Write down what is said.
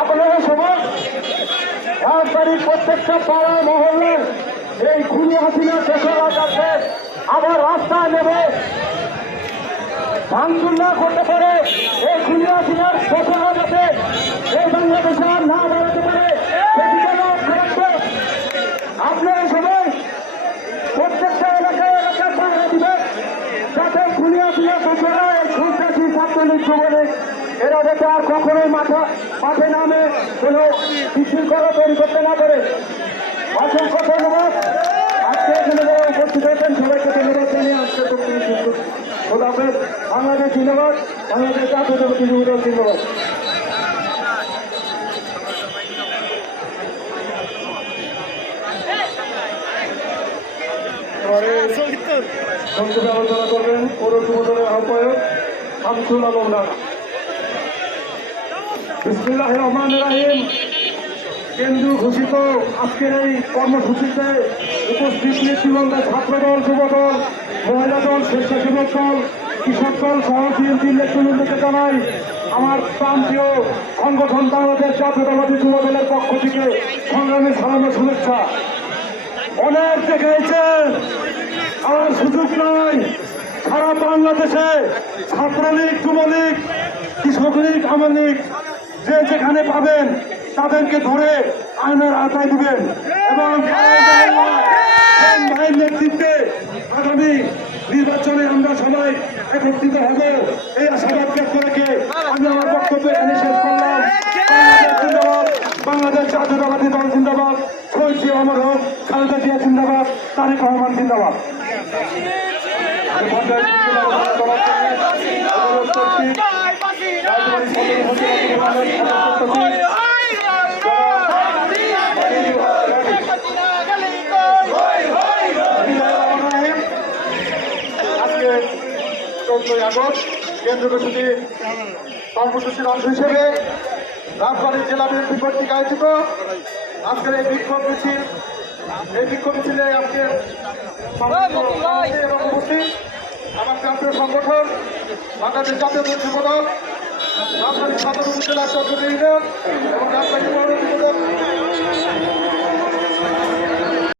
আপনারা সবাই রাজবাড়ির প্রত্যেকটা পাড়া মহল্লার এই খুনি হাসিনা দোষরা যাতে আবার রাস্তায় নেবে ভাঙচুর না করতে পারে, এই খুনি হাসিনার দোষরা যাতে এই বাংলাদেশে আর না বাড়াতে পারে আপনারা সবাই প্রত্যেকটা এলাকায় এলাকায় পাড়া দিবেন যাতে খুনি হাসিনার দোষরা এই সন্ত্রাসী ছাত্রলীগ যুবলীগ এরা যাতে আর কখনোই মাঠে নামে কোনো বিশৃঙ্খলা তৈরি করতে না পারে। অসংখ্য ধন্যবাদ। আজকে এখানে যারা উপস্থিত হয়েছেন সবাইকে ধন্যবাদ জানিয়ে আজকে খোদাফেজ। বাংলাদেশ জিন্দাবাদ, বাংলাদেশ জাতীয়তাবাদী যুবদল জিন্দাবাদ। সংসদে আলোচনা করবেন পৌর যুবদলের আহ্বায়ক শামসুল আলম রানা। বিসমিল্লাহির রহমানির রহিম। কেন্দ্রীয় ঘোষিত আজকের এই কর্মসূচিতে উপস্থিত নেতৃবৃন্দ ছাত্রদল, যুবদল, মহিলা দল, স্বেচ্ছাসেবক দল, কৃষক দল সহ বিএনপির নেতৃবৃন্দকে জানাই আমার প্রান্তীয় সংগঠন বাংলাদেশ জাতীয়তাবাদী যুবদলের পক্ষ থেকে সংগ্রামী সালাম ও শুভেচ্ছা। অনেক দেখাইছে আর সুযোগ নাই। সারা বাংলাদেশে ছাত্রলীগ, যুবলীগ, কৃষক লীগ, আওয়ামী লীগ যে যেখানে পাবেন তাদেরকে ধরে আইনের আওতায় দিবেন এবং ভাইয়ের নেতৃত্বে আগামী নির্বাচনে আমরা সবাই একত্রিত হব এই আশাবাদ ব্যক্ত রেখে আমি আমার বক্তব্য এখানে শেষ করলাম। জিন্দাবাদ, বাংলাদেশ জাতীয়তাবাদী দল জিন্দাবাদ, শহীদ জিয়া অমর হোক, খালেদা জিয়া জিন্দাবাদ, তারেক রহমান জিন্দাবাদ। আজকে 14ই আগস্ট কেন্দ্রীয় কর্মসূচি কর্মসূচির অংশ হিসেবে রাজবাড়ী জেলা বিএনপি কর্তৃক আয়োজিত আজকের এই বিক্ষোভ মিছিল, এই বিক্ষোভ মিছিলে আজকে এবং উপস্থিত আমার প্রান্তীয় সংগঠন বাংলাদেশ জাতীয় যুবদল, রাজবাড়ী সদর উপজেলা চৌধুরী ইউনিয়ন এবং রাজবাড়ী